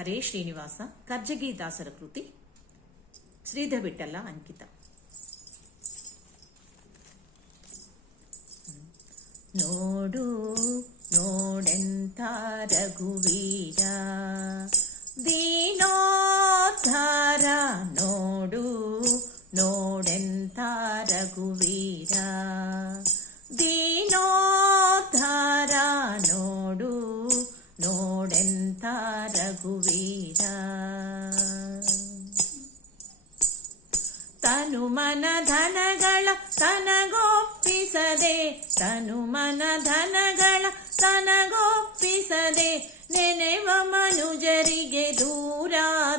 ಹರೇ ಶ್ರೀನಿವಾಸ ಕರ್ಜಗಿ ದಾಸರ ಕೃತಿ ಶ್ರೀಧರ ವಿಠಲ ಅಂಕಿತ. ನೋಡು ನೋಡೆಂತ ರಘುವೀರ ದೀನೋದ್ಧಾರ, ನೋಡು ನೋಡೆಂತ ರಘುವೀರ ದೀನೋದ್ಧಾರ, ನೋಡು ನೋಡೆಂತ ರಘುವೀರ. ತನು ಮನ ಧನಗಳ ತನಗೊಪ್ಪಿಸದೆ, ತನು ಮನ ಧನಗಳ ತನಗೊಪ್ಪಿಸದೆ, ನೆನೆವ ಮನುಜರಿಗೆ ದೂರ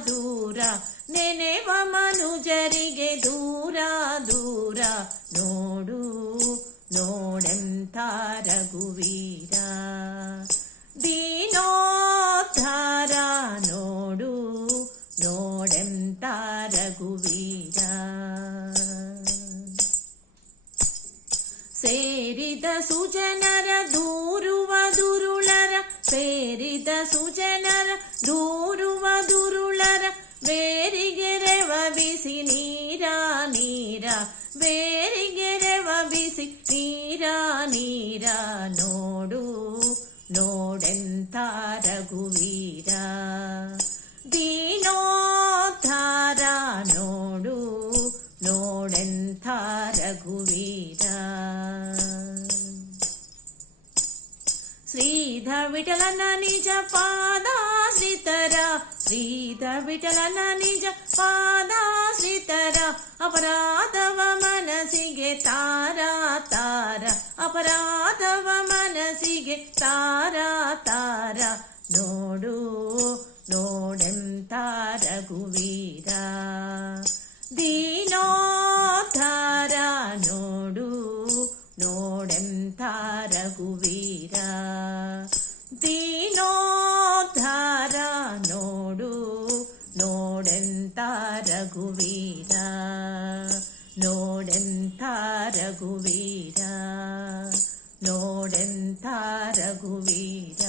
ದೂರ, ನೆನೆವ ಮನುಜರಿಗೆ ದೂರ ದೂರ. ನೋಡು ನೋಡೆಂತ ರಘುವೀರ ದೀನೋದ್ಧಾರ, ನೋಡು ನೋಡೆಂತ ರಘುವೀರ. ಸೇರಿದ ಸುಜನರ ದೂರುವ ದುರುಳರ, ಸೇರಿದ ಸುಜನರ ದೂರುವ ದುರುಳರ, ಬೇರಿಗೆರೆವ ಬಿಸಿ ನೀರ ನೀರ, ಬೇರಿಗೆರೆವ ಬಿಸಿ ನೀರ ನೀರ. ನೋಡು ನೋಡೆಂತ ರಘುವೀರ ದೀನೋದ್ಧಾರ, ನೋಡು ನೋಡೆಂತ ರಘುವೀರ. ಶ್ರೀಧರ ವಿಠಲನ ನಿಜ ಪಾದಾಶ್ರಿತರ, ಶ್ರೀಧರ ವಿಠಲನ ನಿಜ ಪಾದಾಶ್ರಿತರ, ಅಪರಾಧವ ಮನಸ್ಸಿಗೆ ತಾರ ತಾರ, ಅಪರಾಧವ ಮನಸ್ಸಿಗೆ ತಾರ ತಾರ. ನೋಡು ನೋಡೆಂತ ರಘುವೀರ ದೀನೋದ್ಧಾರ, ನೋಡು ನೋಡೆಂತ ರಘುವೀರ ದೀನೋದ್ಧಾರ, ನೋಡು ನೋಡೆಂತ ರಘುವೀರ, ನೋಡೆಂತ ರಘುವೀರ, ನೋಡೆಂತ ರಘುವೀರ.